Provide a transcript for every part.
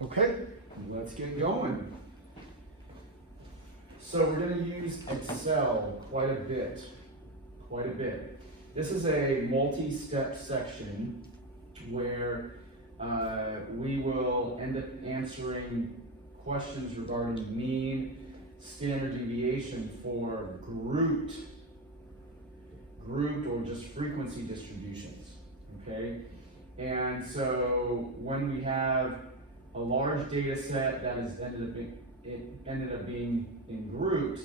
Okay, let's get going. So we're going to use Excel quite a bit. This is a multi-step section where we will end up answering questions regarding mean, standard deviation for grouped or just frequency distributions, okay? And so when we have a large data set that is ended up being in groups,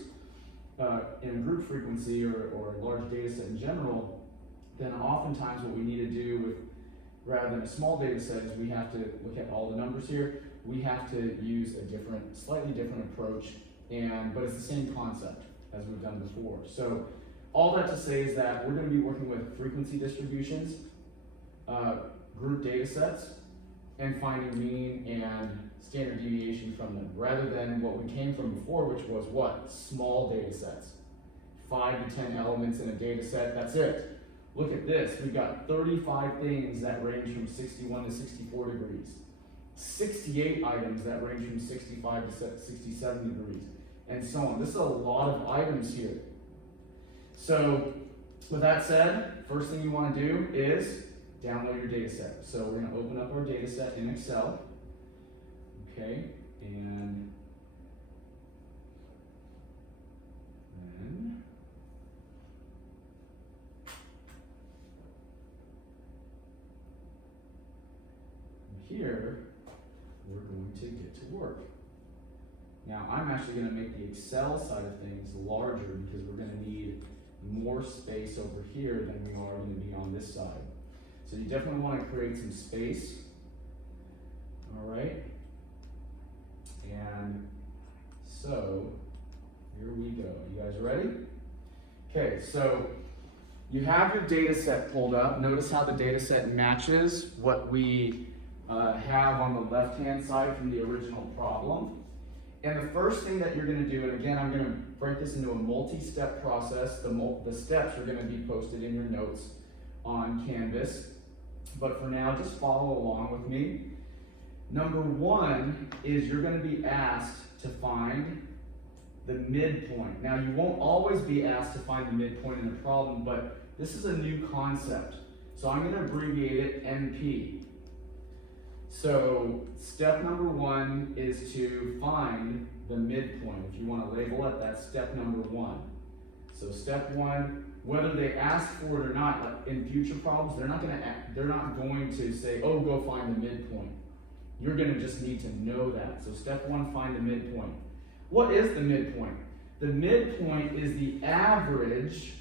in a group frequency or a large data set in general, then oftentimes what we need to do with, rather than a small data set, is we have to look at all the numbers here. We have to use a slightly different approach, but it's the same concept as we've done before. So all that to say is that we're going to be working with frequency distributions, group data sets, and finding mean and standard deviation from them, rather than what we came from before, which was what? Small data sets. 5 to 10 elements in a data set, that's it. Look at this, we've got 35 things that range from 61 to 64 degrees. 68 items that range from 65 to 67 degrees, and so on. This is a lot of items here. So, with that said, first thing you want to do is download your data set. So we're going to open up our data set in Excel. Okay, and then here we're going to get to work. Now I'm actually going to make the Excel side of things larger because we're going to need more space over here than we are going to be on this side. So you definitely want to create some space. All right. And so here we go. You guys ready? Okay, so you have your data set pulled up. Notice how the data set matches what we have on the left-hand side from the original problem. And the first thing that you're going to do, and again, I'm going to break this into a multi-step process. The steps are going to be posted in your notes on Canvas. But for now, just follow along with me. Number one is you're going to be asked to find the midpoint. Now, you won't always be asked to find the midpoint in a problem, but this is a new concept. So I'm going to abbreviate it NP. So step number one is to find the midpoint. If you want to label it, that's step number one. So step one, whether they ask for it or not, like in future problems, they're not going to say, oh, go find the midpoint. You're going to just need to know that. So step one, find the midpoint. What is the midpoint? The midpoint is the average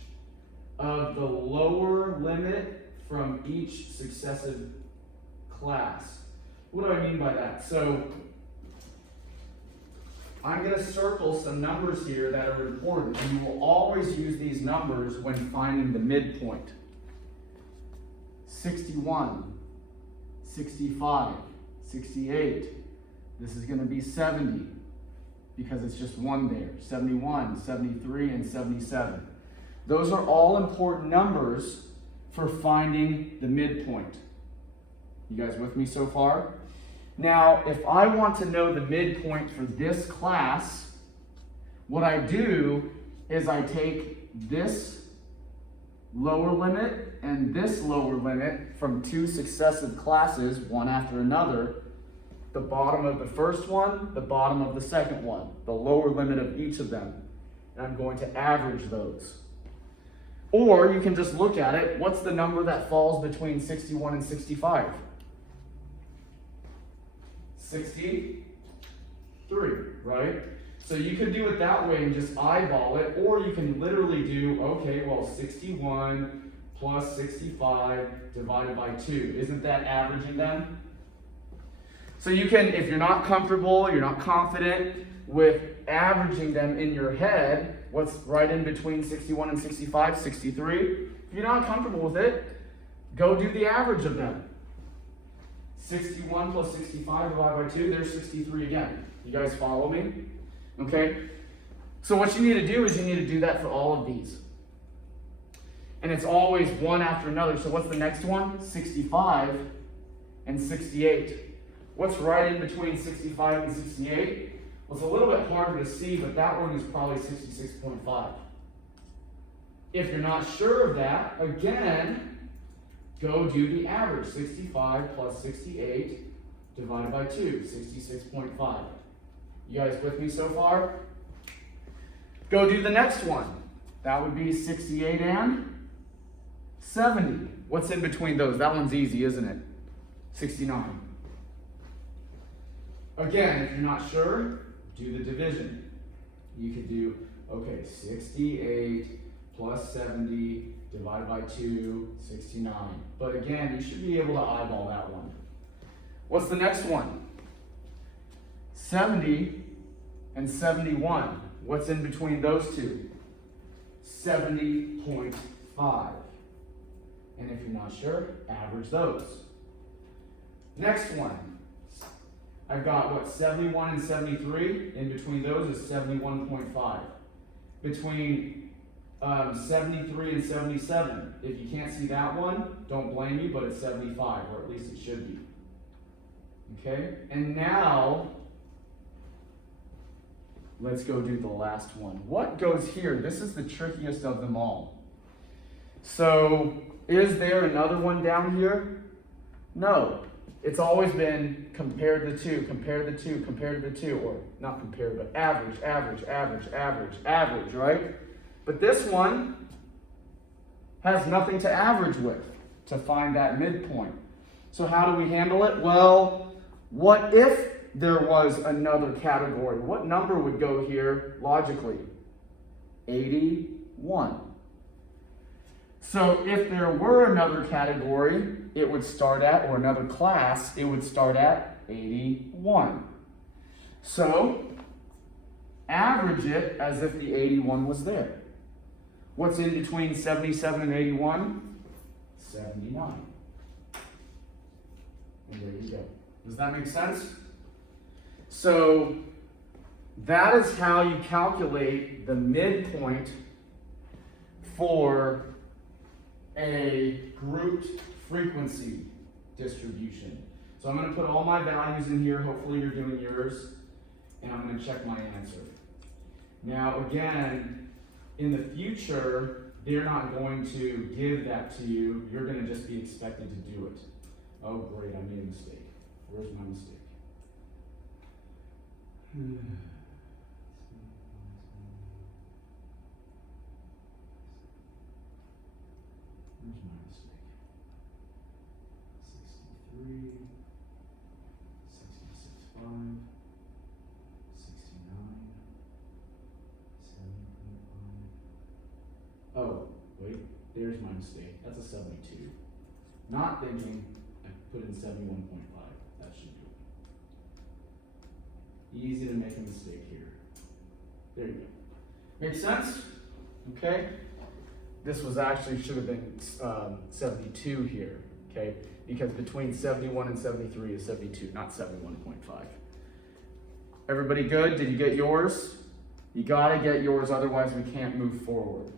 of the lower limit from each successive class. What do I mean by that? So I'm going to circle some numbers here that are important, and you will always use these numbers when finding the midpoint. 61, 65, 68. This is going to be 70 because it's just one there. 71, 73, and 77. Those are all important numbers for finding the midpoint. You guys with me so far? Now, if I want to know the midpoint for this class, what I do is I take this lower limit and this lower limit from two successive classes, one after another, the bottom of the first one, the bottom of the second one, the lower limit of each of them. And I'm going to average those. Or you can just look at it. What's the number that falls between 61 and 65? 63, right? So you could do it that way and just eyeball it, or you can literally do, okay, well, 61 plus 65 divided by 2. Isn't that averaging them? So you can, if you're not comfortable, you're not confident with averaging them in your head, what's right in between 61 and 65? 63. If you're not comfortable with it, go do the average of them. 61 plus 65 divided by 2, there's 63 again. You guys follow me? Okay? So what you need to do is you need to do that for all of these. And it's always one after another. So what's the next one? 65 and 68. What's right in between 65 and 68? Well, it's a little bit harder to see, but that one is probably 66.5. If you're not sure of that, again, go do the average. 65 plus 68 divided by 2, 66.5. You guys with me so far? Go do the next one. That would be 68 and 70. What's in between those? That one's easy, isn't it? 69. Again, if you're not sure, do the division. You could do, okay, 68 plus 70 divided by 2, 69. But again, you should be able to eyeball that one. What's the next one? 70 and 71. What's in between those two? 70.5. And if you're not sure, average those. Next one. I've got, what, 71 and 73? In between those is 71.5. Between 73 and 77. If you can't see that one, don't blame me, but it's 75, or at least it should be. Okay? And now, let's go do the last one. What goes here? This is the trickiest of them all. So, is there another one down here? No. It's always been compare the two, compare the two, compare the two, or not compare, but average, average, average, average, average, right? But this one has nothing to average with to find that midpoint. So how do we handle it? Well, what if there was another category? What number would go here logically? 81. So if there were another category, it would start at, or another class, it would start at 81. So average it as if the 81 was there. What's in between 77 and 81? 79. And there you go. Does that make sense? So that is how you calculate the midpoint for a grouped frequency distribution. So I'm going to put all my values in here. Hopefully you're doing yours. And I'm going to check my answer. Now again, in the future, they're not going to give that to you. You're going to just be expected to do it. Oh great, I made a mistake. Where's my mistake? Where's my mistake? 63, 66.5, 69, 7.5. Oh, wait, there's my mistake. That's a 72. Not thinking I put in 71.5. That should do it. Easy to make a mistake here. There you go. Make sense? Okay. This was actually should have been 72 here, okay? Because between 71 and 73 is 72, not 71.5. Everybody good? Did you get yours? You gotta get yours, otherwise we can't move forward.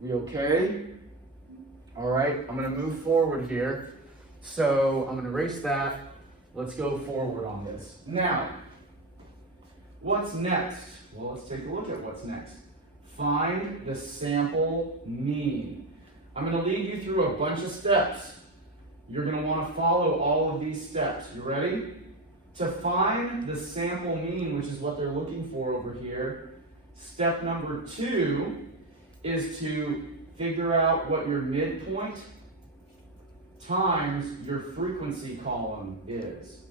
We okay? All right, I'm gonna move forward here. So I'm gonna erase that. Let's go forward on this. Now, what's next? Well, let's take a look at what's next. Find the sample mean. I'm going to lead you through a bunch of steps. You're going to want to follow all of these steps. You ready? To find the sample mean, which is what they're looking for over here, step number 2 is to figure out what your midpoint times your frequency column is.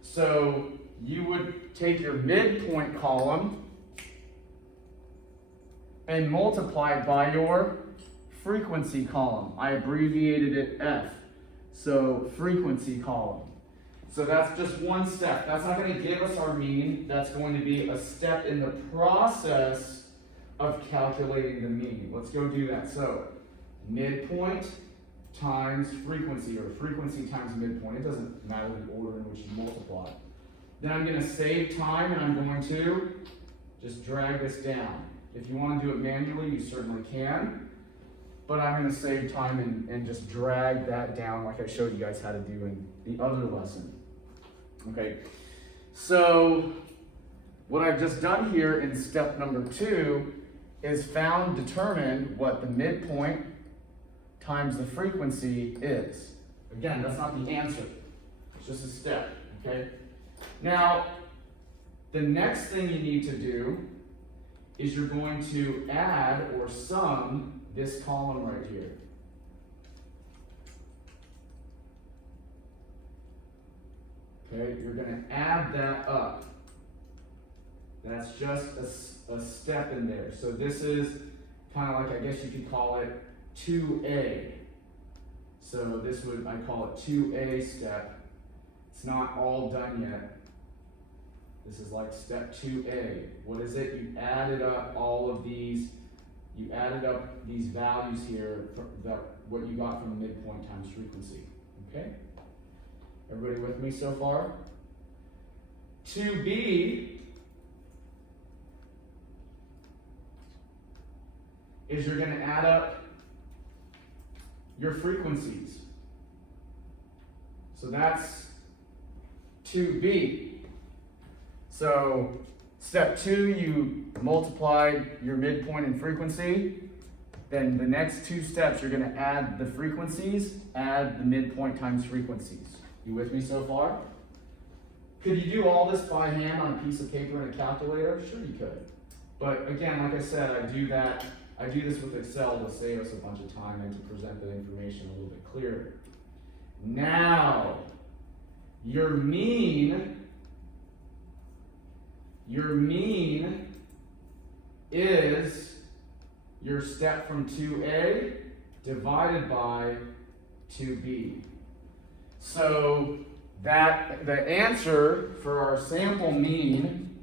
So you would take your midpoint column and multiply it by your frequency column. I abbreviated it F. So frequency column. So that's just one step. That's not going to give us our mean. That's going to be a step in the process of calculating the mean. Let's go do that. So midpoint times frequency, or frequency times midpoint. It doesn't matter the order in which you multiply. Then I'm going to save time, and I'm going to just drag this down. If you want to do it manually, you certainly can. But I'm going to save time and just drag that down like I showed you guys how to do in the other lesson. Okay, so what I've just done here in step number 2 is determined what the midpoint times the frequency is. Again, that's not the answer. It's just a step, okay? Now, the next thing you need to do is you're going to add or sum this column right here. Okay, you're going to add that up. That's just a step in there. So this is kind of like, I guess you could call it 2A. So this would, I call it 2A step. It's not all done yet. This is like step 2A. What is it? You added up all of these, you added up these values here, what you got from midpoint times frequency. Okay? Everybody with me so far? 2B is you're going to add up your frequencies. So that's 2B. So step 2, you multiplied your midpoint and frequency. Then the next 2 steps, you're going to add the frequencies, add the midpoint times frequencies. You with me so far? Could you do all this by hand on a piece of paper and a calculator? Sure you could. But again, like I said, I do this with Excel to save us a bunch of time and to present the information a little bit clearer. Now, your mean is your step from 2A divided by 2B. So that the answer for our sample mean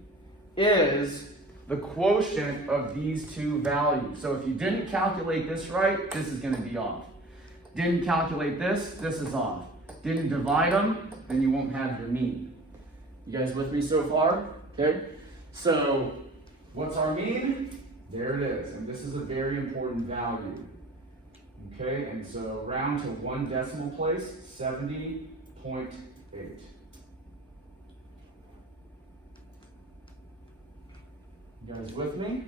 is the quotient of these 2 values. So if you didn't calculate this right, this is going to be off. Didn't calculate this, this is off. Didn't divide them, then you won't have your mean. You guys with me so far? Okay? So what's our mean? There it is. And this is a very important value. Okay? And so round to 1 decimal place, 70.8. You guys with me?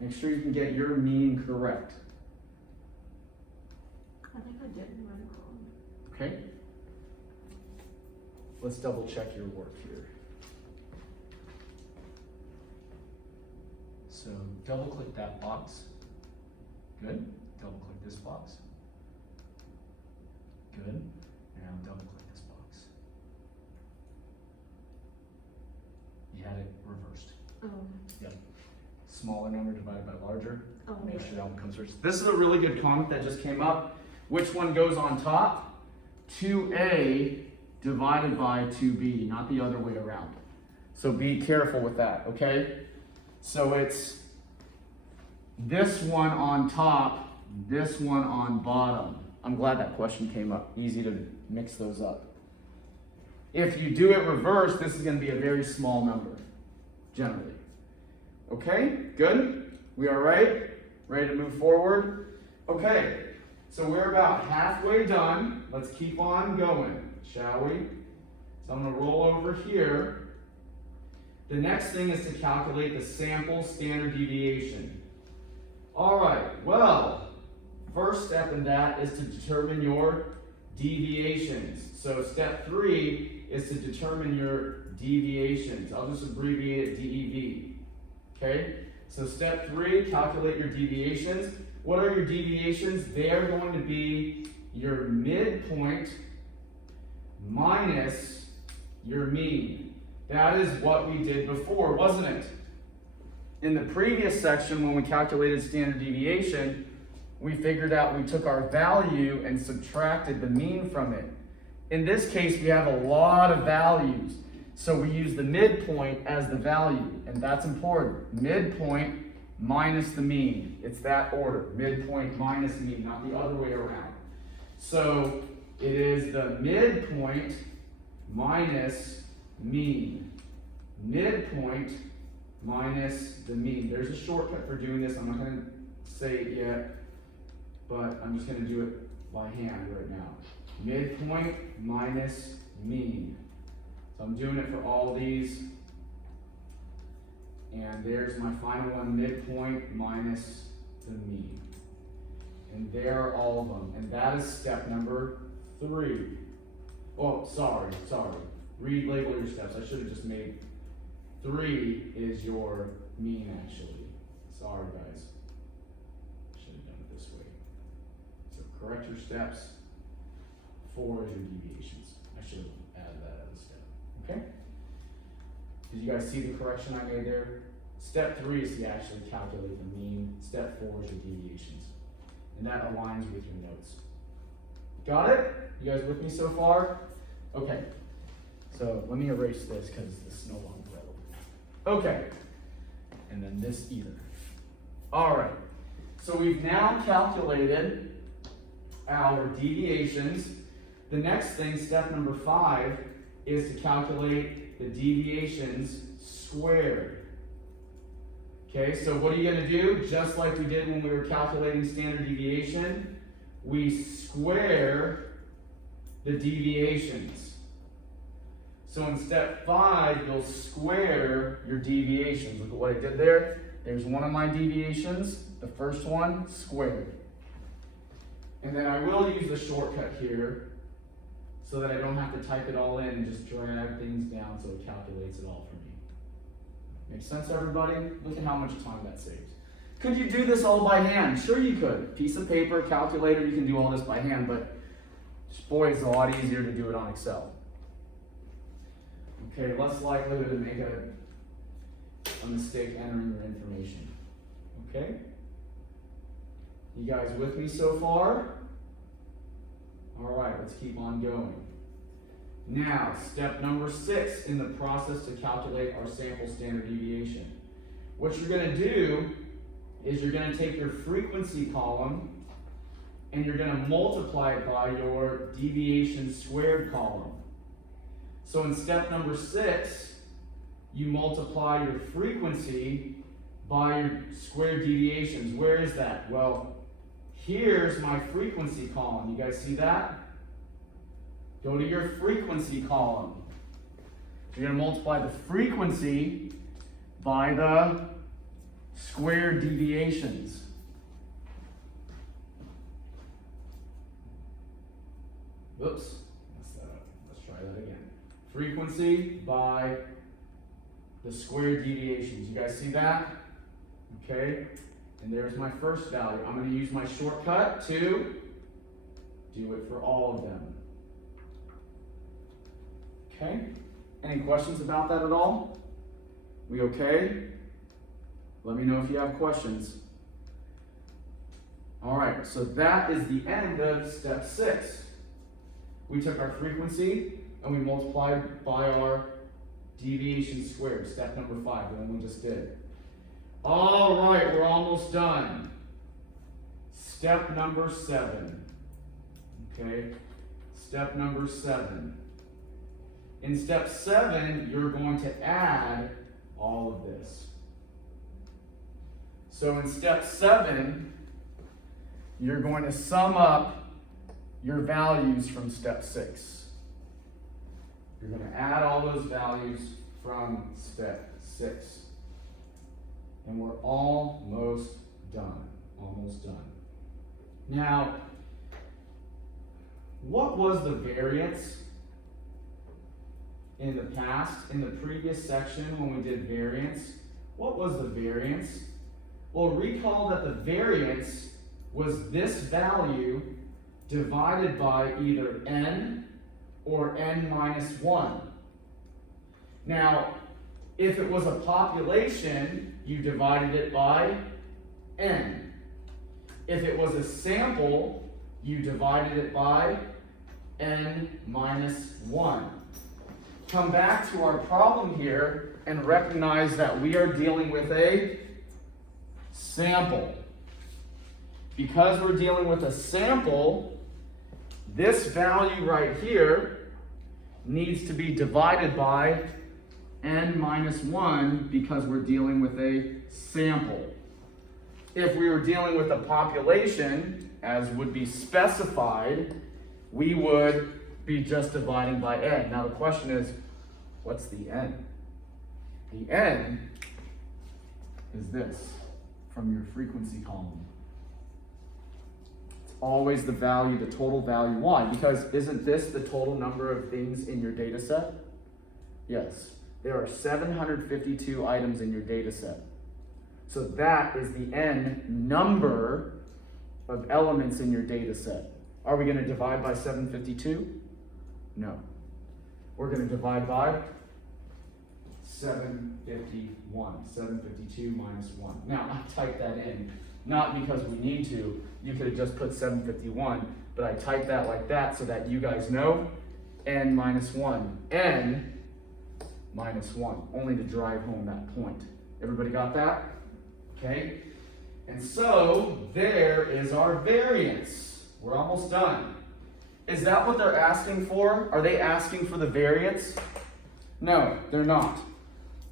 Make sure you can get your mean correct. I think I did one wrong. Okay? Let's double check your work here. So double click that box. Good. Double click this box. Good. Now double click this box. You had it reversed. Oh. Yep. Smaller number divided by larger. Oh. Make sure that one comes first. This is a really good comment that just came up. Which one goes on top? 2A divided by 2B, not the other way around. So be careful with that, okay? So it's this one on top, this one on bottom. I'm glad that question came up. Easy to mix those up. If you do it reverse, this is going to be a very small number, generally. Okay, good? We all right? Ready to move forward? Okay, so we're about halfway done. Let's keep on going, shall we? So I'm going to roll over here. The next thing is to calculate the sample standard deviation. All right, well, first step in that is to determine your deviations. So step 3 is to determine your deviations. I'll just abbreviate it DEV. Okay, so step 3, calculate your deviations. What are your deviations? They are going to be your midpoint minus your mean. That is what we did before, wasn't it? In the previous section, when we calculated standard deviation, we figured out we took our value and subtracted the mean from it. In this case, we have a lot of values. So we use the midpoint as the value, and that's important. Midpoint minus the mean. It's that order. Midpoint minus mean, not the other way around. So it is the midpoint minus mean. Midpoint minus the mean. There's a shortcut for doing this. I'm not going to say it yet, but I'm just going to do it by hand right now. Midpoint minus mean. So I'm doing it for all these. And there's my final one, midpoint minus the mean. And there are all of them. And that is step number 3. Oh, sorry. Label your steps. I should have just made 3 is your mean, actually. Sorry, guys. Should have done it this way. So correct your steps. 4 is your deviations. I should have added that as a step. Okay? Did you guys see the correction I made there? Step 3 is to actually calculate the mean. Step 4 is your deviations. And that aligns with your notes. Got it? You guys with me so far? Okay. So let me erase this because this is no longer relevant. Okay. And then this either. All right. So we've now calculated our deviations. The next thing, step number 5, is to calculate the deviations squared. Okay, so what are you going to do? Just like we did when we were calculating standard deviation, we square the deviations. So in step 5, you'll square your deviations. Look at what I did there. There's one of my deviations, the first one, squared. And then I will use the shortcut here so that I don't have to type it all in and just drag things down so it calculates it all for me. Make sense, everybody? Look at how much time that saves. Could you do this all by hand? Sure you could. Piece of paper, calculator, you can do all this by hand, but boy, it's a lot easier to do it on Excel. Okay, less likelihood to make a mistake entering your information. Okay? You guys with me so far? All right, let's keep on going. Now, step number 6 in the process to calculate our sample standard deviation. What you're going to do is you're going to take your frequency column and you're going to multiply it by your deviation squared column. So in step number 6, you multiply your frequency by your squared deviations. Where is that? Well, here's my frequency column. You guys see that? Go to your frequency column. So you're going to multiply the frequency by the squared deviations. Whoops, messed that up. Let's try that again. Frequency by the squared deviations. You guys see that? Okay. And there's my first value. I'm going to use my shortcut to do it for all of them. Okay? Any questions about that at all? We okay? Let me know if you have questions. All right, so that is the end of step 6. We took our frequency and we multiplied by our deviation squared, step number 5, the one we just did. All right, we're almost done. Step number 7. Okay, step number 7. In step 7, you're going to add all of this. So in step 7, you're going to sum up your values from step 6. You're going to add all those values from step 6. And we're almost done. Almost done. Now, what was the variance in the past, in the previous section when we did variance? What was the variance? Well, recall that the variance was this value divided by either n or n minus 1. Now, if it was a population, you divided it by n. If it was a sample, you divided it by n minus 1. Come back to our problem here and recognize that we are dealing with a sample. Because we're dealing with a sample, this value right here needs to be divided by n minus 1 because we're dealing with a sample. If we were dealing with a population, as would be specified, we would be just dividing by n. Now the question is, What's the n? The n is this from your frequency column. It's always the value, the total value. Why? Because isn't this the total number of things in your data set? Yes. There are 752 items in your data set. So that is the n number of elements in your data set. Are we going to divide by 752? No. We're going to divide by 751. 752 minus 1. Now, I typed that in, not because we need to. You could have just put 751, but I typed that like that so that you guys know n minus 1. N minus 1, only to drive home that point. Everybody got that? Okay? And so, there is our variance. We're almost done. Is that what they're asking for? Are they asking for the variance? No, they're not.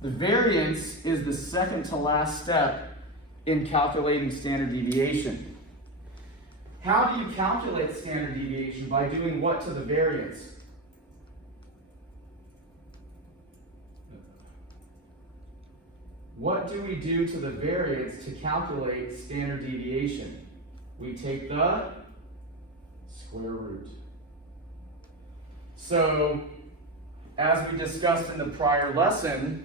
The variance is the second to last step in calculating standard deviation. How do you calculate standard deviation? By doing what to the variance? What do we do to the variance to calculate standard deviation? We take the square root. So, as we discussed in the prior lesson,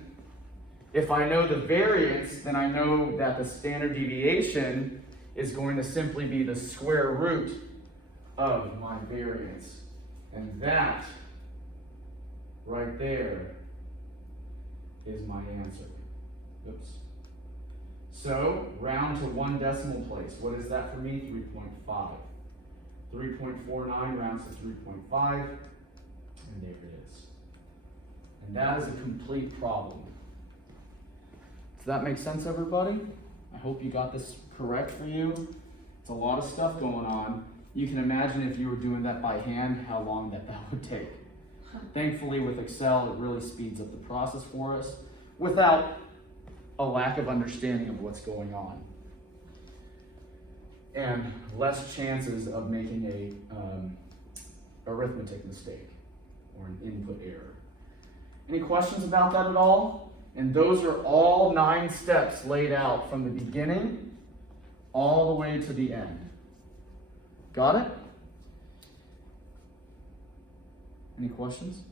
if I know the variance, then I know that the standard deviation is going to simply be the square root of my variance. And that, right there, is my answer. Oops. So, round to one decimal place. What is that for me? 3.5. 3.49 rounds to 3.5. And there it is. And that is a complete problem. Does that make sense, everybody? I hope you got this correct for you. It's a lot of stuff going on. You can imagine if you were doing that by hand, how long that would take. Thankfully, with Excel, it really speeds up the process for us without a lack of understanding of what's going on. And less chances of making a arithmetic mistake or an input error. Any questions about that at all? And those are all 9 steps laid out from the beginning all the way to the end. Got it? Any questions?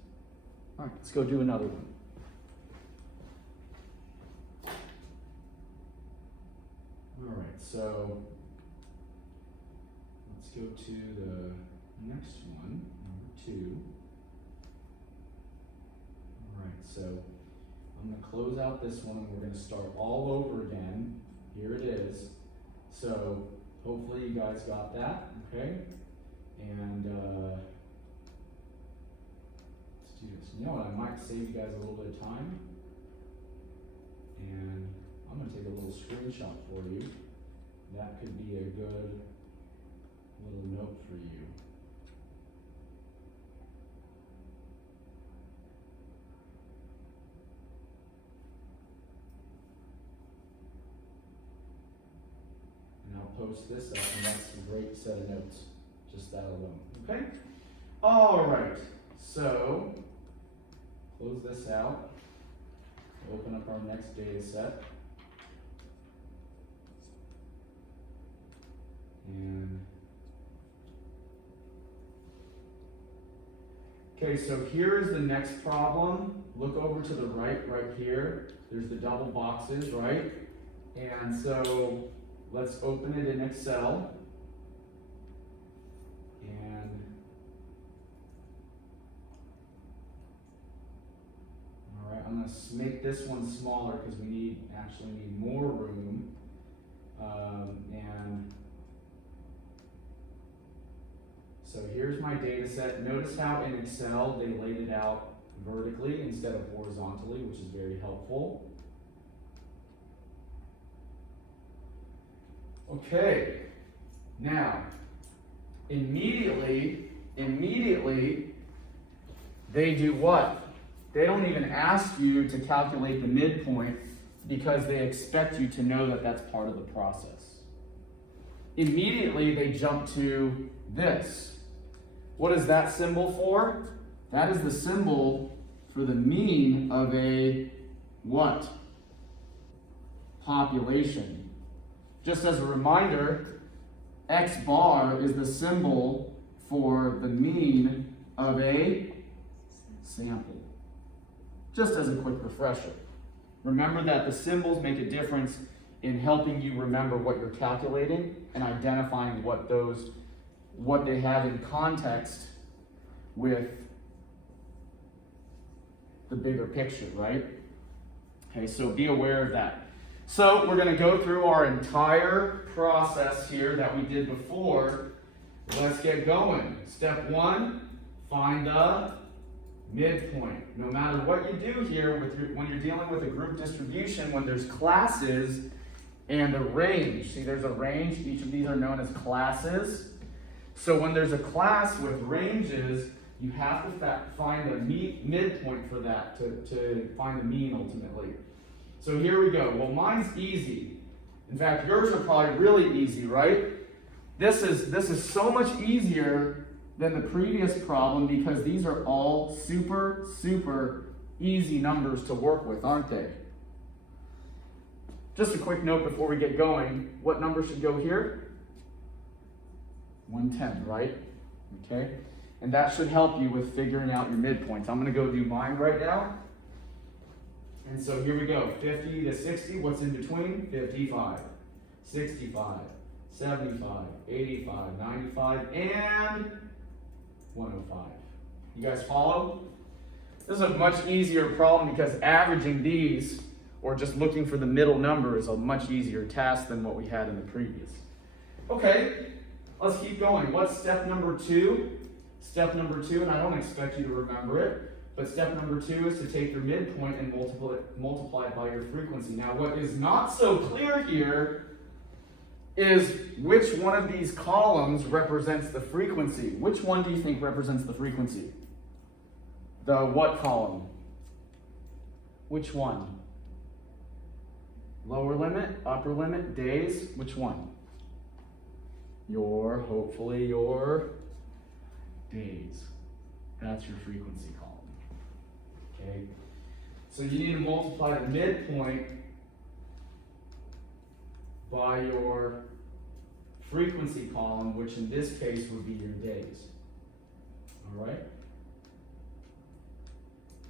All right, let's go do another one. All right, so let's go to the next one, number 2. All right, so I'm going to close out this one and we're going to start all over again. Here it is. So hopefully you guys got that, okay? And let's do this. You know what, I might save you guys a little bit of time. And I'm going to take a little screenshot for you. That could be a good little note for you. And I'll post this up, and that's a great set of notes. Just that alone. Okay? All right. So, close this out. Open up our next data set. And okay, so here's the next problem. Look over to the right here. There's the double boxes, right? And so let's open it in Excel. And all right, I'm going to make this one smaller because we actually need more room. And so here's my data set. Notice how in Excel they laid it out vertically instead of horizontally, which is very helpful. Okay, now, immediately, they do what? They don't even ask you to calculate the midpoint because they expect you to know that that's part of the process. Immediately, they jump to this. What is that symbol for? That is the symbol for the mean of a what? Population. Just as a reminder, X bar is the symbol for the mean of a sample. Just as a quick refresher. Remember that the symbols make a difference in helping you remember what you're calculating and identifying what they have in context with the bigger picture, right? Okay, so be aware of that. So we're going to go through our entire process here that we did before. Let's get going. Step 1, find the midpoint. No matter what you do here when you're dealing with a group distribution, when there's classes and a range. See, there's a range. Each of these are known as classes. So when there's a class with ranges, you have to find a midpoint for that to find the mean ultimately. So here we go. Well, mine's easy. In fact, yours are probably really easy, right? This is so much easier than the previous problem because these are all super, super easy numbers to work with, aren't they? Just a quick note before we get going. What number should go here? 110, right? Okay. And that should help you with figuring out your midpoints. I'm going to go do mine right now. And so here we go. 50 to 60, what's in between? 55, 65, 75, 85, 95, and 105. You guys follow? This is a much easier problem because averaging these, or just looking for the middle number, is a much easier task than what we had in the previous. Okay, let's keep going. What's step number 2? Step number 2, and I don't expect you to remember it, but step number 2 is to take your midpoint and multiply it by your frequency. Now, what is not so clear here is which one of these columns represents the frequency. Which one do you think represents the frequency? The what column? Which one? Lower limit, upper limit, days? Which one? Hopefully your days. That's your frequency column. Okay? So you need to multiply the midpoint by your frequency column, which in this case would be your days. All right?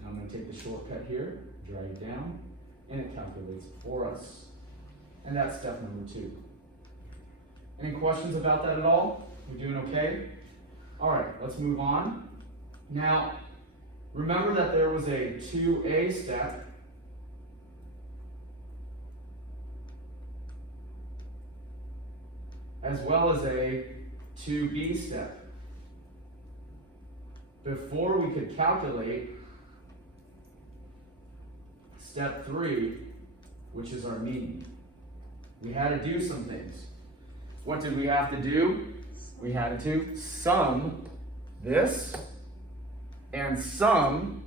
Now I'm going to take the shortcut here, drag it down, and it calculates it for us. And that's step number 2. Any questions about that at all? We doing okay? All right, let's move on. Now, remember that there was a 2a step as well as a 2b step. Before we could calculate step 3, which is our mean, we had to do some things. What did we have to do? We had to sum this and sum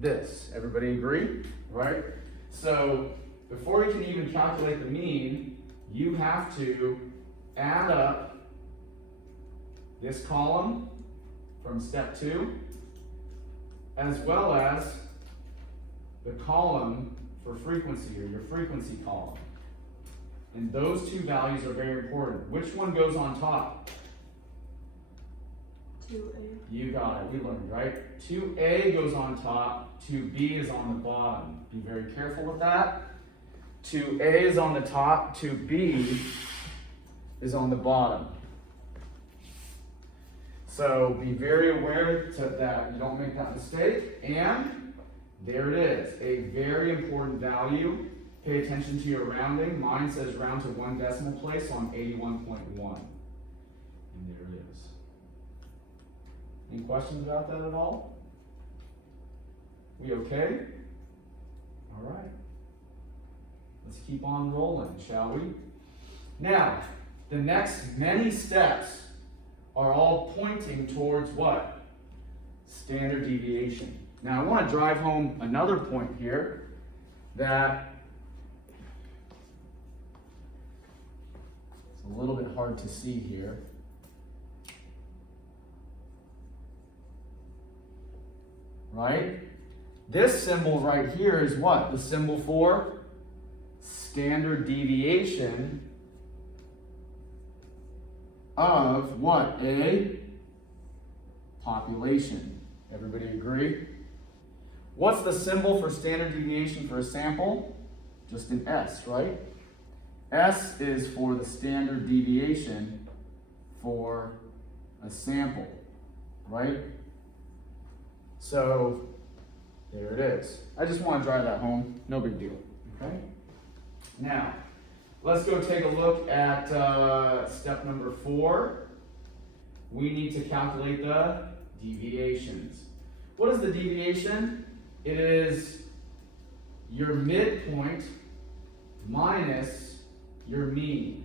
this. Everybody agree? Right? So before you can even calculate the mean, you have to add up this column from step 2 as well as the column for frequency, or your frequency column. And those two values are very important. Which one goes on top? 2a. You got it. We learned, right? 2a goes on top. 2b is on the bottom. Be very careful with that. 2a is on the top. 2b is on the bottom. So be very aware that you don't make that mistake. And there it is. A very important value. Pay attention to your rounding. Mine says round to 1 decimal place, so I'm 81.1. And there it is. Any questions about that at all? We okay? All right. Let's keep on rolling, shall we? Now, the next many steps are all pointing towards what? Standard deviation. Now, I want to drive home another point here that it's a little bit hard to see here. right? This symbol right here is what? The symbol for standard deviation of what? A population. Everybody agree? What's the symbol for standard deviation for a sample? Just an S, right? S is for the standard deviation for a sample, right? So, there it is. I just want to drive that home. No big deal, okay? Now, let's go take a look at step number 4. We need to calculate the deviations. What is the deviation? It is your midpoint minus your mean.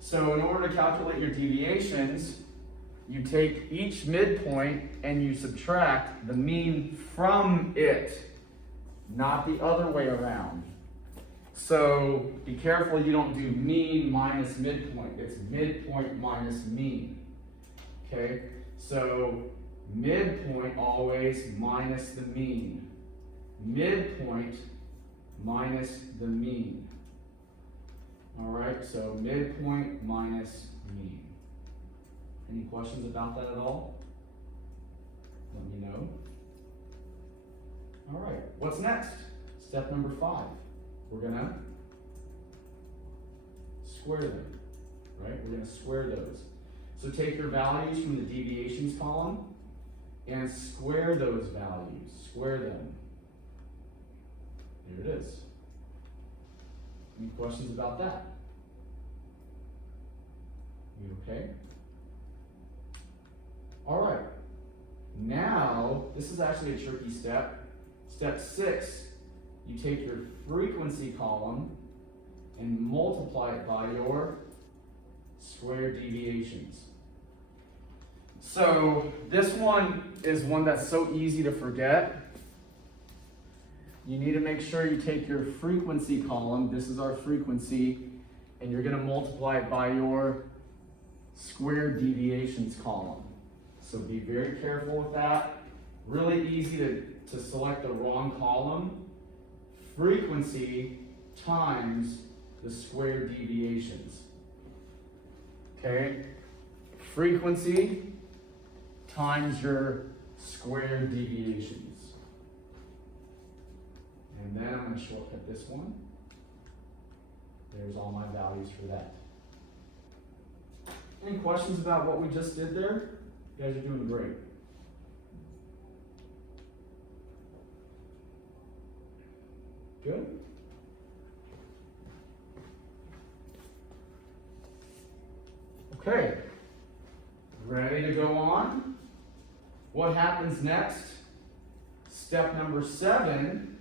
So in order to calculate your deviations, you take each midpoint and you subtract the mean from it, not the other way around. So be careful you don't do mean minus midpoint. It's midpoint minus mean. Okay? So midpoint always minus the mean. Midpoint minus the mean. All right, so midpoint minus mean. Any questions about that at all? Let me know. All right, what's next? Step number 5. We're gonna square them, right? We're gonna square those. So take your values from the deviations column and square those values. Square them. There it is. Any questions about that? You okay? All right. Now, this is actually a tricky step. Step 6, you take your frequency column and multiply it by your square deviations. So this one is one that's so easy to forget. You need to make sure you take your frequency column, this is our frequency, and you're going to multiply it by your square deviations column. So be very careful with that. Really easy to select the wrong column. Frequency times the square deviations. Okay? Frequency times your square deviations. And then I'm going to shortcut this one. There's all my values for that. Any questions about what we just did there? You guys are doing great. Good? Okay. Ready to go on? What happens next? Step number 7.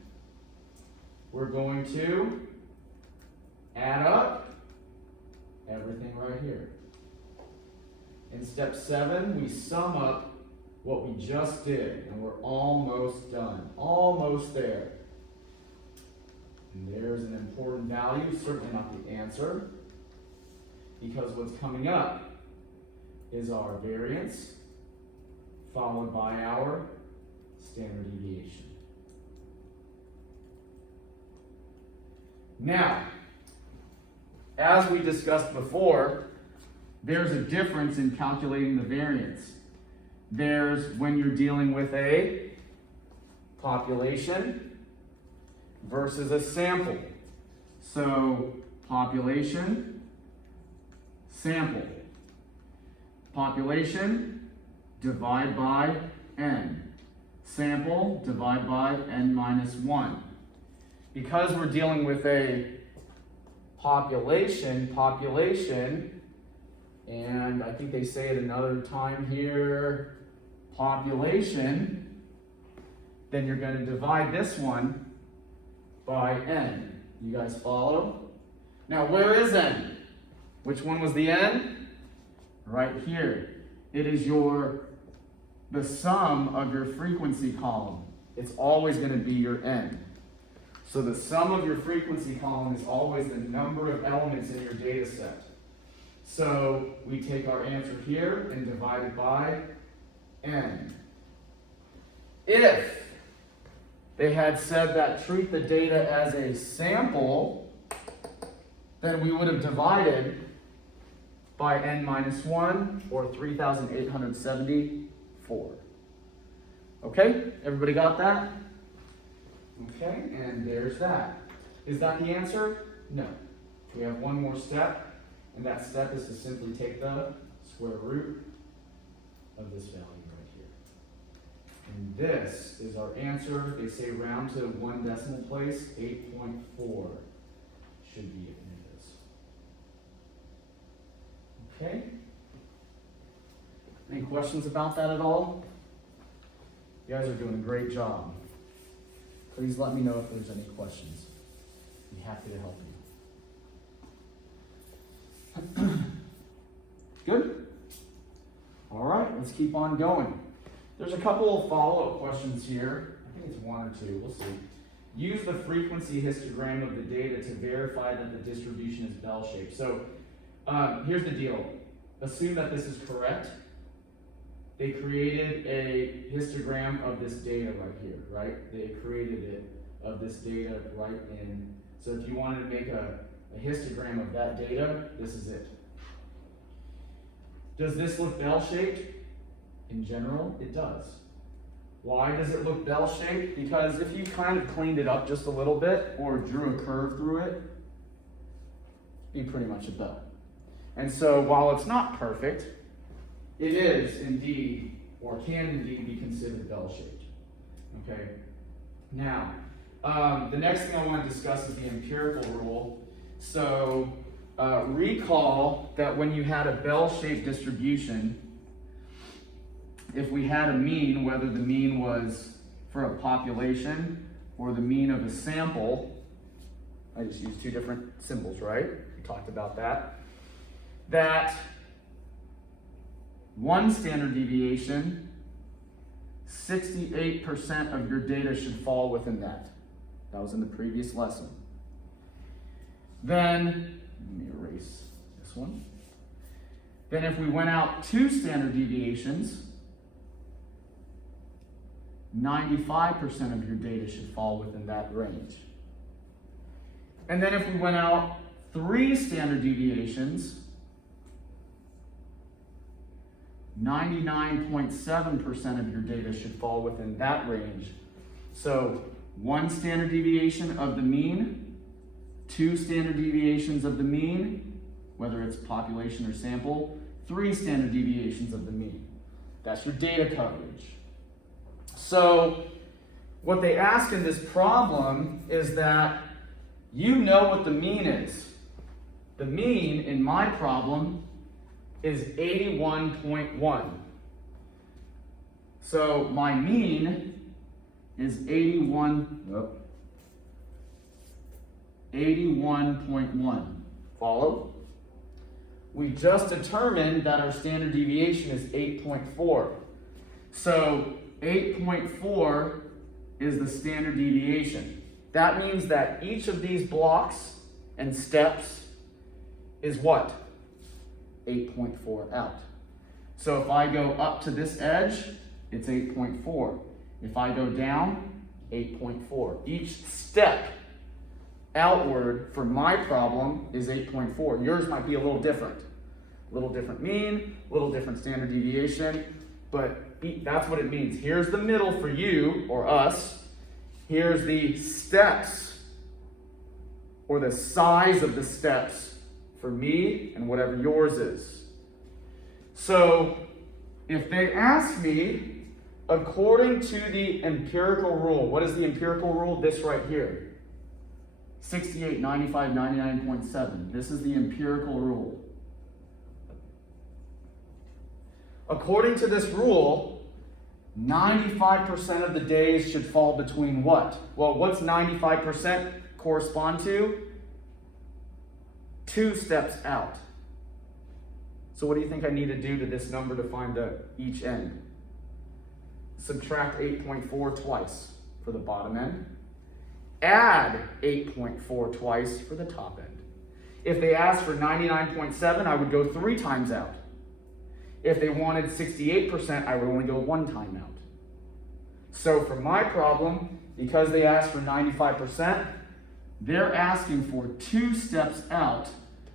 We're going to add up everything right here. In step 7, we sum up what we just did, and we're almost done. Almost there. And there's an important value, certainly not the answer, because what's coming up is our variance, followed by our standard deviation. Now, as we discussed before, there's a difference in calculating the variance. There's when you're dealing with a population versus a sample. So, population, sample. Population, divide by n. Sample, divide by n minus 1. Because we're dealing with a population, and I think they say it another time here, population, then you're going to divide this one by n. You guys follow? Now, where is n? Which one was the n? Right here. It is the sum of your frequency column. It's always going to be your n. So the sum of your frequency column is always the number of elements in your data set. So we take our answer here and divide it by n. if they had said that treat the data as a sample, then we would have divided by n minus 1, or 3,874. Okay, everybody got that? Okay, and there's that. Is that the answer? No. We have one more step, and that step is to simply take the square root of this value right here. And this is our answer. They say round to one decimal place, 8.4 should be it. Okay? Any questions about that at all? You guys are doing a great job. Please let me know if there's any questions. I'd be happy to help you. Good? All right, let's keep on going. There's a couple of follow-up questions here. I think it's one or two. We'll see. Use the frequency histogram of the data to verify that the distribution is bell-shaped. So, here's the deal. Assume that this is correct. They created a histogram of this data right here, right? They created it of this data right in. So if you wanted to make a histogram of that data, this is it. Does this look bell-shaped? In general, it does. Why does it look bell-shaped? Because if you kind of cleaned it up just a little bit or drew a curve through it, it'd be pretty much a bell. And so while it's not perfect, it is indeed, or can indeed be considered bell-shaped. Okay? Now, the next thing I want to discuss is the empirical rule. So recall that when you had a bell-shaped distribution, if we had a mean, whether the mean was for a population or the mean of a sample, I just used two different symbols, right? We talked about that. That one standard deviation, 68% of your data should fall within that. That was in the previous lesson. Then, let me erase this one. Then if we went out two standard deviations, 95% of your data should fall within that range. And then if we went out three standard deviations, 99.7% of your data should fall within that range. So one standard deviation of the mean, two standard deviations of the mean, whether it's population or sample, three standard deviations of the mean. That's your data coverage. So what they ask in this problem is that you know what the mean is. The mean in my problem is 81.1. So my mean is 81.1. Follow? We just determined that our standard deviation is 8.4. So 8.4 is the standard deviation. That means that each of these blocks and steps is what? 8.4 out. So if I go up to this edge, it's 8.4. If I go down, 8.4. Each step outward for my problem is 8.4. Yours might be a little different. A little different mean, a little different standard deviation, but that's what it means. Here's the middle for you or us. Here's the steps or the size of the steps for me and whatever yours is. So if they ask me, according to the empirical rule, what is the empirical rule? This right here. 68, 95, 99.7. This is the empirical rule. According to this rule, 95% of the days should fall between what? Well, what's 95% correspond to? 2 steps out. So what do you think I need to do to this number to find each end? Subtract 8.4 twice for the bottom end. Add 8.4 twice for the top end. If they asked for 99.7, I would go 3 times out. If they wanted 68%, I would only go 1 time out. So for my problem, because they asked for 95%, they're asking for 2 steps out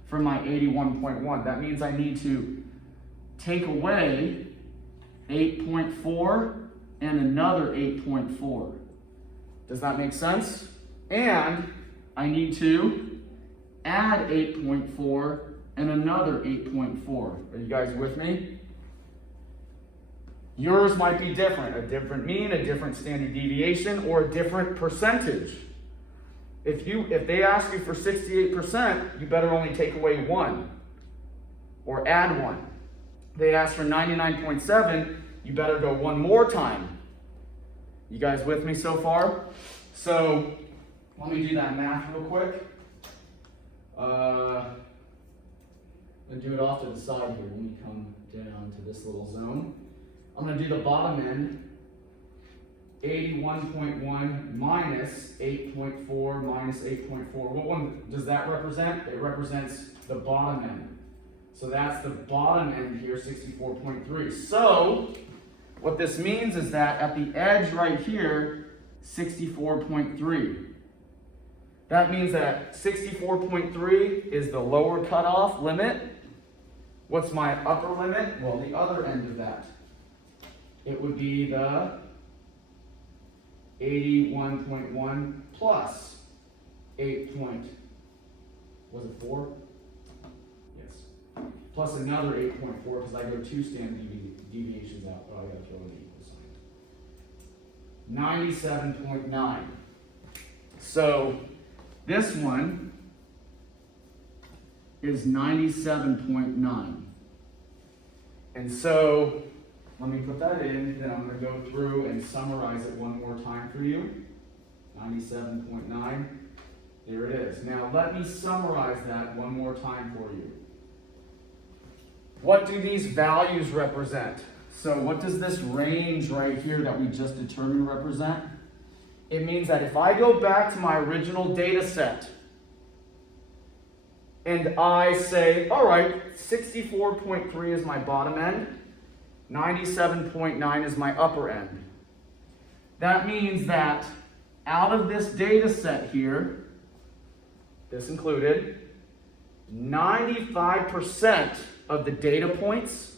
from my 81.1. That means I need to take away 8.4 and another 8.4. Does that make sense? And I need to add 8.4 and another 8.4. Are you guys with me? Yours might be different, a different mean, a different standard deviation, or a different percentage. If they ask you for 68%, you better only take away 1 or add 1. They ask for 99.7, you better go 1 more time. You guys with me so far? So let me do that math real quick. I'm going to do it off to the side here. Let me come down to this little zone. I'm going to do the bottom end. 81.1 minus 8.4 minus 8.4. What one does that represent? It represents the bottom end. So that's the bottom end here, 64.3. So what this means is that at the edge right here, 64.3. That means that 64.3 is the lower cutoff limit. What's my upper limit? Well, the other end of that. It would be the 81.1 plus was it 4? Yes. Plus another 8.4 because I go 2 standard deviations out. Oh, I gotta throw an equal sign. 97.9. So this one is 97.9. And so let me put that in, then I'm going to go through and summarize it one more time for you. 97.9. There it is. Now let me summarize that one more time for you. What do these values represent? So what does this range right here that we just determined represent? It means that if I go back to my original data set and I say, all right, 64.3 is my bottom end, 97.9 is my upper end. That means that out of this data set here, this included, 95% of the data points,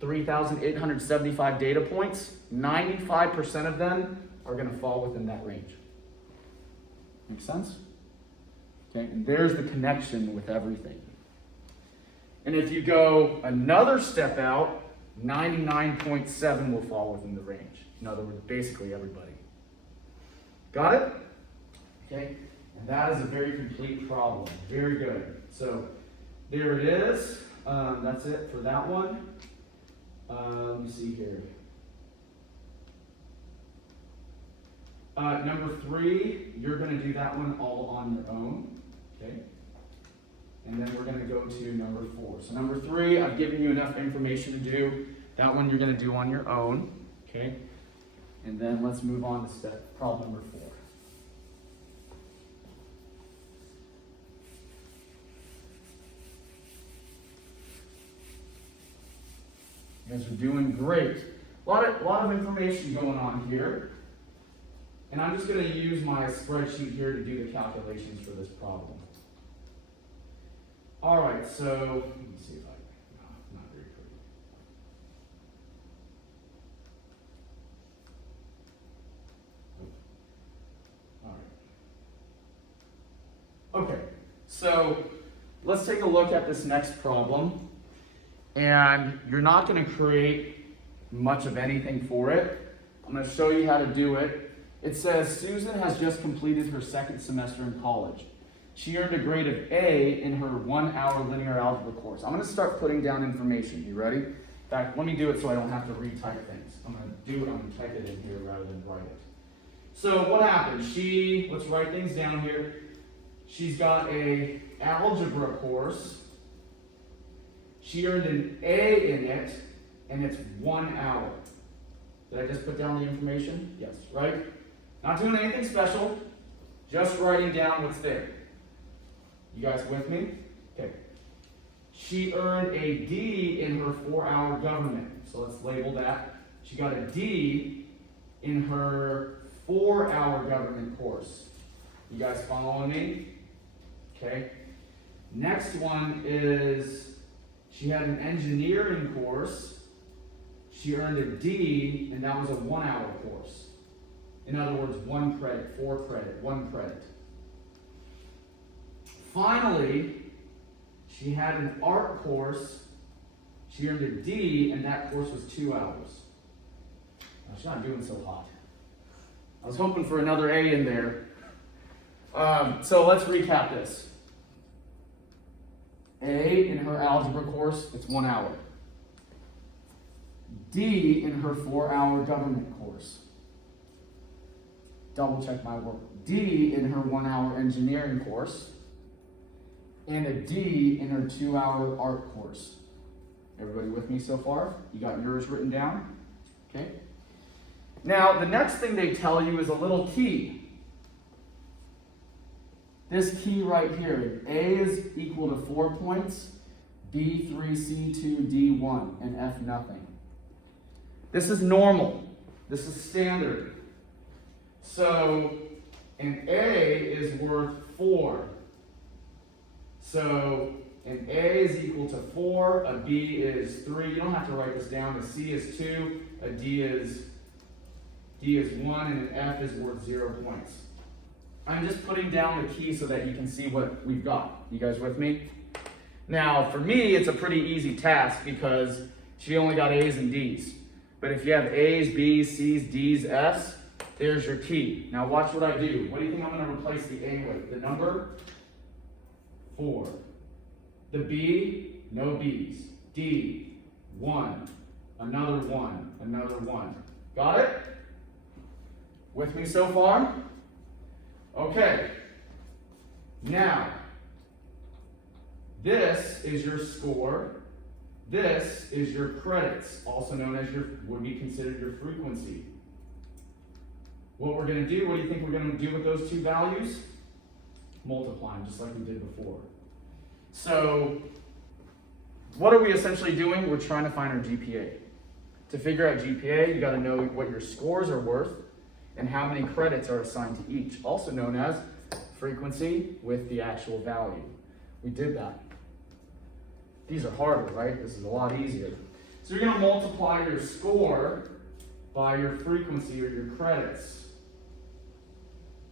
3,875 data points, 95% of them are going to fall within that range. Make sense? Okay, and there's the connection with everything. And if you go another step out, 99.7 will fall within the range. In other words, basically everybody. Got it? Okay, and that is a very complete problem. Very good. So there it is. That's it for that one. Let me see here. Number 3, you're going to do that one all on your own. Okay. And then we're going to go to number 4. So number 3, I've given you enough information to do. That one you're going to do on your own. Okay. And then let's move on to problem number 4. You guys are doing great. A lot of information going on here. And I'm just going to use my spreadsheet here to do the calculations for this problem. All right, so let me see if no, not very pretty. All right. Okay, so let's take a look at this next problem. And you're not going to create much of anything for it. I'm going to show you how to do it. It says, Susan has just completed her 2nd semester in college. She earned a grade of A in her 1-hour linear algebra course. I'm going to start putting down information. You ready? In fact, let me do it so I don't have to retype things. I'm going to type it in here rather than write it. So what happened? Let's write things down here. She's got a algebra course. She earned an A in it, and it's 1 hour. Did I just put down the information? Yes, right? Not doing anything special, just writing down what's there. You guys with me? Okay. She earned a D in her 4-hour government. So let's label that. She got a D in her 4-hour government course. You guys following me? Okay. Next one is she had an engineering course. She earned a D, and that was a 1-hour course. In other words, 1 credit, 4 credit, 1 credit. Finally, she had an art course. She earned a D, and that course was 2 hours. Now, she's not doing so hot. I was hoping for another A in there. So let's recap this. A in her algebra course, it's 1 hour. D in her 4-hour government course. Double check my work. D in her 1-hour engineering course. And a D in her 2-hour art course. Everybody with me so far? You got yours written down? Okay. Now, the next thing they tell you is a little key. This key right here, A is equal to 4 points, B 3, C 2, D 1, and F nothing. This is normal. This is standard. So, an A is worth 4. So, an A is equal to 4, a B is 3. You don't have to write this down. A C is 2, a D is 1, and an F is worth 0 points. I'm just putting down the key so that you can see what we've got. You guys with me? Now, for me, it's a pretty easy task because she only got A's and D's. But if you have A's, B's, C's, D's, F's, there's your key. Now watch what I do. What do you think I'm going to replace the A with? The number? 4. The B, no B's. D, 1. Another 1. Another 1. Got it? With me so far? Okay. Now, this is your score. This is your credits, also known as would be considered your frequency. What we're going to do, what do you think we're going to do with those two values? Multiply them, just like we did before. So, what are we essentially doing? We're trying to find our GPA. To figure out GPA, you got to know what your scores are worth and how many credits are assigned to each, also known as frequency with the actual value. We did that. These are harder, right? This is a lot easier. So you're going to multiply your score by your frequency or your credits.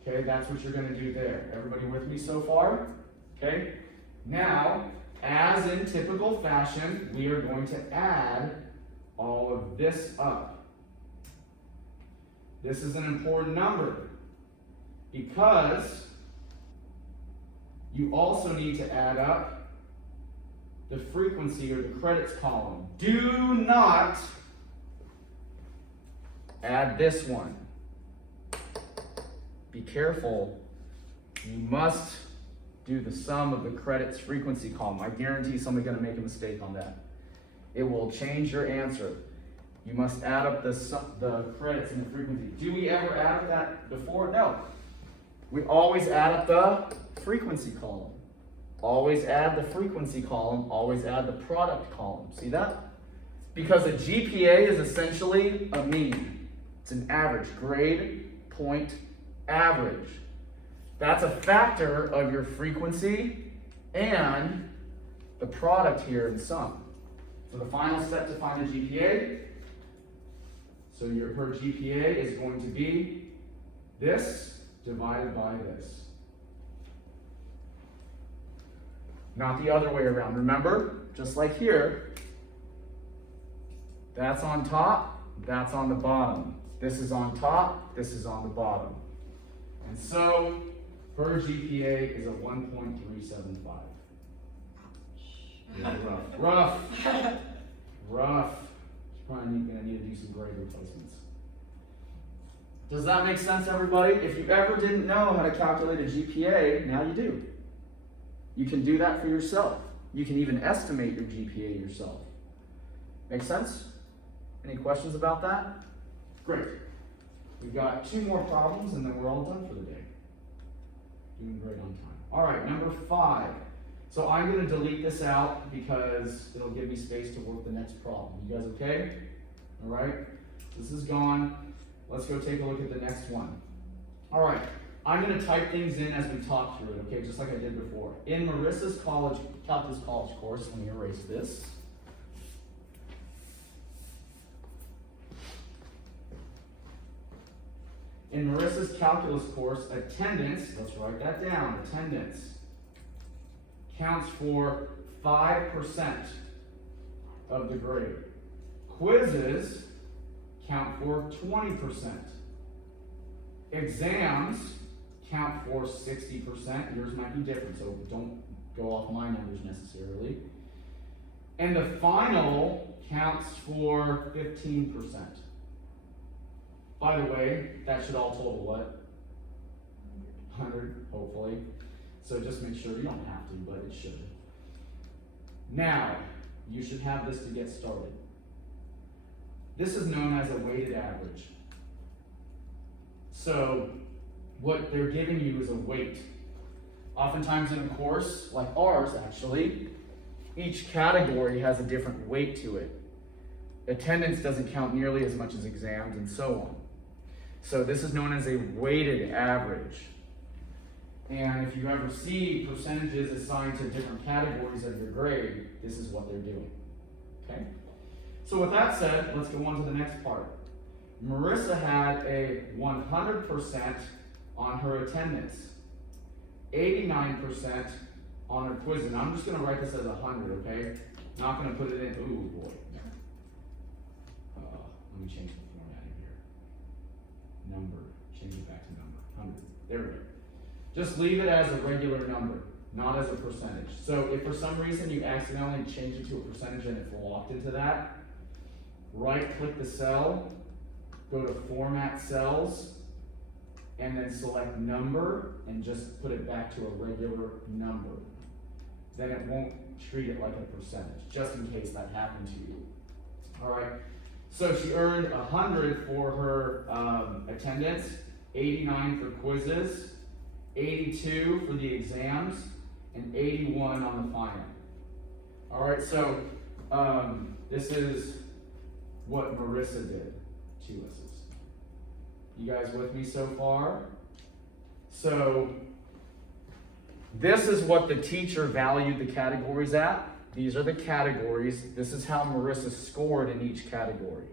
Okay, that's what you're going to do there. Everybody with me so far? Okay. Now, as in typical fashion, we are going to add all of this up. This is an important number because you also need to add up the frequency or the credits column. Do not add this one. Be careful. You must do the sum of the credits frequency column. I guarantee somebody's going to make a mistake on that. It will change your answer. You must add up the credits and the frequency. Do we ever add up that before? No. We always add up the frequency column. Always add the frequency column. Always add the product column. See that? Because a GPA is essentially a mean. It's an average. Grade, point, average. That's a factor of your frequency and the product here in sum. So the final step to find the GPA, so her GPA is going to be this divided by this. Not the other way around. Remember, just like here, that's on top, that's on the bottom. This is on top, this is on the bottom. And so, her GPA is a 1.375. Yeah, rough. Rough. She's probably going to need to do some grade replacements. Does that make sense, everybody? If you ever didn't know how to calculate a GPA, now you do. You can do that for yourself. You can even estimate your GPA yourself. Make sense? Any questions about that? Great. We've got 2 more problems and then we're all done for the day. Doing great on time. All right, number 5. So I'm going to delete this out because it'll give me space to work the next problem. You guys okay? All right, this is gone. let's go take a look at the next one. All right, I'm going to type things in as we talk through it, okay, just like I did before. In Marissa's calculus college course, let me erase this. In Marissa's calculus course, attendance, let's write that down, attendance counts for 5% of the grade. Quizzes count for 20%. Exams count for 60%. Yours might be different, so don't go off my numbers necessarily. And the final counts for 15%. By the way, that should all total what? 100, hopefully. So just make sure, you don't have to, but it should. Now, you should have this to get started. This is known as a weighted average. So, what they're giving you is a weight. Oftentimes in a course, like ours actually, each category has a different weight to it. Attendance doesn't count nearly as much as exams and so on. So this is known as a weighted average. And if you ever see percentages assigned to different categories of your grade, this is what they're doing. Okay? So with that said, let's go on to the next part. Marissa had a 100% on her attendance, 89% on her quiz, and I'm just going to write this as 100, okay? Not going to put it in, ooh boy. Let me change the formatting here. Number, change it back to number, 100. There we go. Just leave it as a regular number, not as a percentage. So if for some reason you accidentally change it to a percentage and it's locked into that, right-click the cell, go to Format Cells, and then select Number, and just put it back to a regular number. Then it won't treat it like a percentage, just in case that happened to you. All right, so she earned 100 for her attendance, 89 for quizzes, 82 for the exams, and 81 on the final. All right, so this is what Marissa did to us. You guys with me so far? So this is what the teacher valued the categories at. These are the categories. This is how Marissa scored in each category.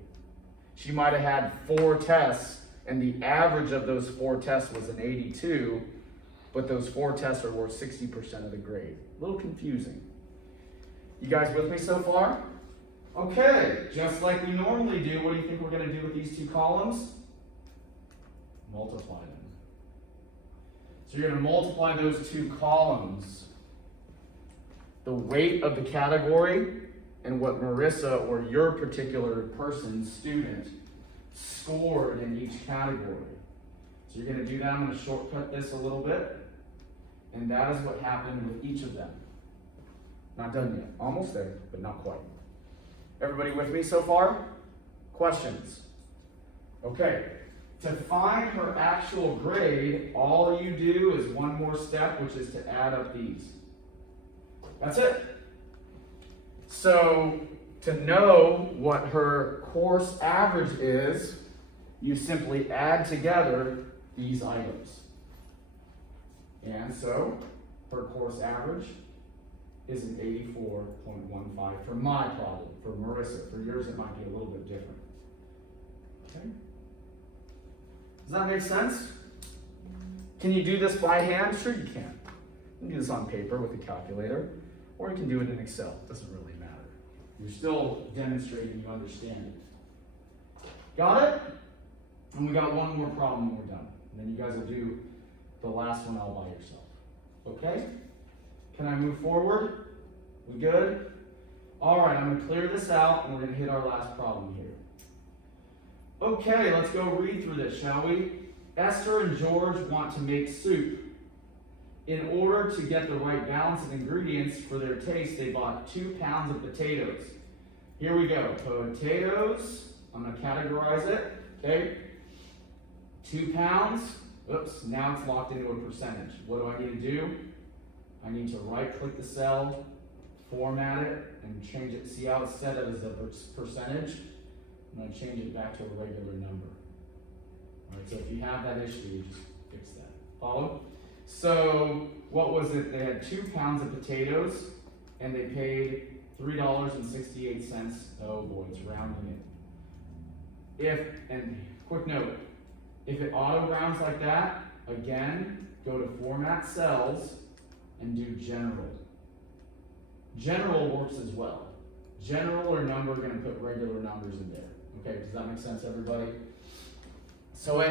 She might have had 4 tests, and the average of those 4 tests was an 82, but those 4 tests are worth 60% of the grade. A little confusing. You guys with me so far? Okay, just like we normally do, what do you think we're going to do with these 2 columns? Multiply them. So you're going to multiply those 2 columns. The weight of the category and what Marissa or your particular person, student, scored in each category. So you're going to do that. I'm going to shortcut this a little bit. And that is what happened with each of them. Not done yet. Almost there, but not quite. Everybody with me so far? Questions? Okay. To find her actual grade, all you do is one more step, which is to add up these. That's it. So, to know what her course average is, you simply add together these items. And so, her course average is an 84.15 for my problem. For Marissa, for yours it might be a little bit different. Okay? Does that make sense? Can you do this by hand? Sure you can. You can do this on paper with a calculator, or you can do it in Excel. It doesn't really matter. You're still demonstrating you understand it. Got it? And we got one more problem and we're done. And then you guys will do the last one all by yourself. Okay? Can I move forward? We good? All right, I'm going to clear this out and we're going to hit our last problem here. Okay, let's go read through this, shall we? Esther and George want to make soup. In order to get the right balance of ingredients for their taste, they bought 2 pounds of potatoes. Here we go. Potatoes. I'm going to categorize it. Okay. 2 pounds. Oops, now it's locked into a percentage. What do I need to do? I need to right-click the cell, format it, and change it. See how it's set as a percentage? I'm going to change it back to a regular number. Alright, so if you have that issue, you just fix that. Follow? So, what was it? They had 2 pounds of potatoes, and they paid $3.68. Oh boy, it's rounding it. And quick note, if it auto rounds like that, again, go to Format Cells and do General. General works as well. General or number, we're going to put regular numbers in there. Okay, does that make sense, everybody? So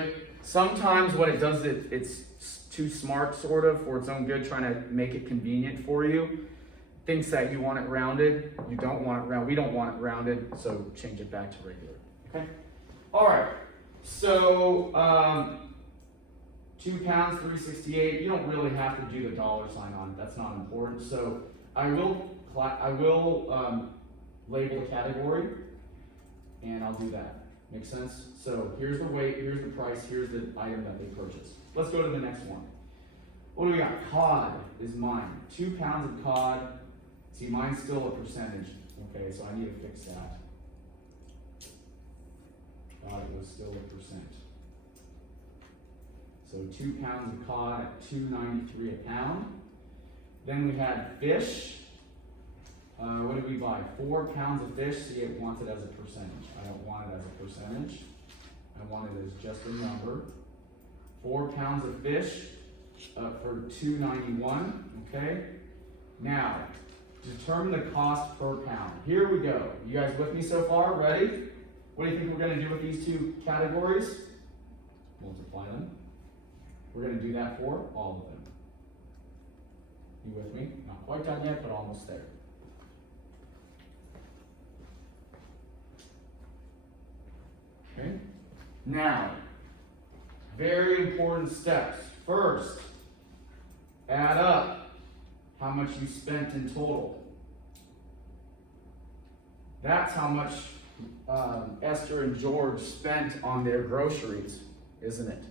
sometimes what it does, it's too smart, sort of, for its own good, trying to make it convenient for you. Thinks that you want it rounded, you don't want it rounded, we don't want it rounded, so change it back to regular. Okay? All right. So 2 pounds, $3.68. You don't really have to do the dollar sign on it. That's not important. So I will label the category, and I'll do that. Make sense? So here's the weight, here's the price, here's the item that they purchased. Let's go to the next one. What do we got? Cod is mine. 2 pounds of cod. See, mine's still a percentage. Okay, so I need to fix that. Cod was still a percent. So 2 pounds of cod at $2.93 a pound. Then we had fish. What did we buy? 4 pounds of fish. See, it wants it as a percentage. I don't want it as a percentage. I want it as just a number. 4 pounds of fish for $2.91. Okay. Now, determine the cost per pound. Here we go. You guys with me so far? Ready? What do you think we're going to do with these two categories? Multiply them. We're going to do that for all of them. You with me? Not quite done yet, but almost there. Okay. Now, very important steps. First, add up how much you spent in total. That's how much Esther and George spent on their groceries, isn't it?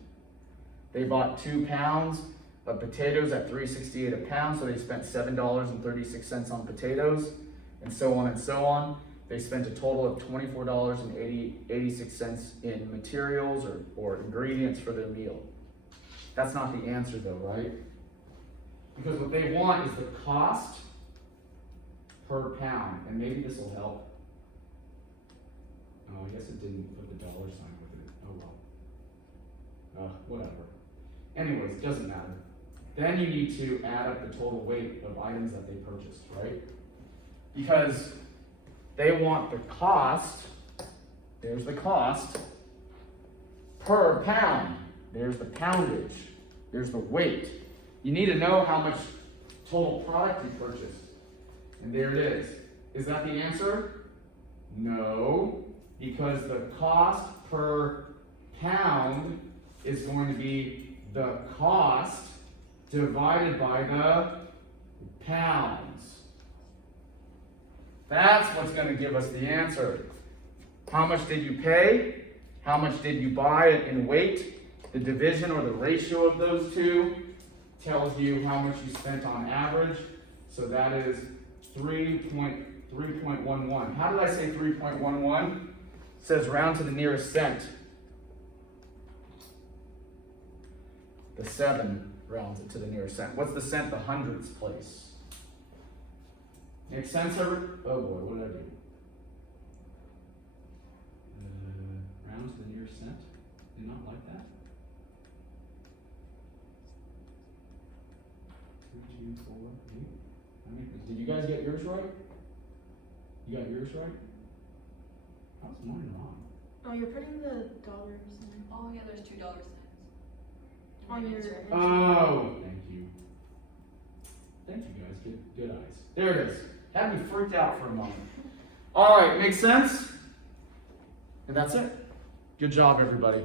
They bought 2 pounds of potatoes at $3.68 a pound, so they spent $7.36 on potatoes, and so on and so on. They spent a total of $24.86 in materials or ingredients for their meal. That's not the answer though, right? Because what they want is the cost per pound, and maybe this will help. Oh, I guess it didn't put the dollar sign with it. Oh well. Whatever. Anyways, doesn't matter. Then you need to add up the total weight of items that they purchased, right? Because they want the cost, there's the cost, per pound. There's the poundage. There's the weight. You need to know how much total product you purchased. And there it is. Is that the answer? No, because the cost per pound is going to be the cost divided by the pounds. That's what's going to give us the answer. How much did you pay? How much did you buy it in weight? The division or the ratio of those two tells you how much you spent on average. So that is 3.11. How did I say 3.11? It says round to the nearest cent. The 7 rounds it to the nearest cent. What's the cent? The hundredths place. Make sense ever? Oh boy, what did I do? Round to the nearest cent? Do you not like that? 2, 4, 8. Did you guys get yours right? You got yours right? How's mine wrong? Oh, you're putting the dollar sign Oh yeah, there's $2 signs. on your. Oh, thank you. Thank you guys. Good eyes. There it is. Had me freaked out for a moment. All right, makes sense? And that's it. Good job, everybody.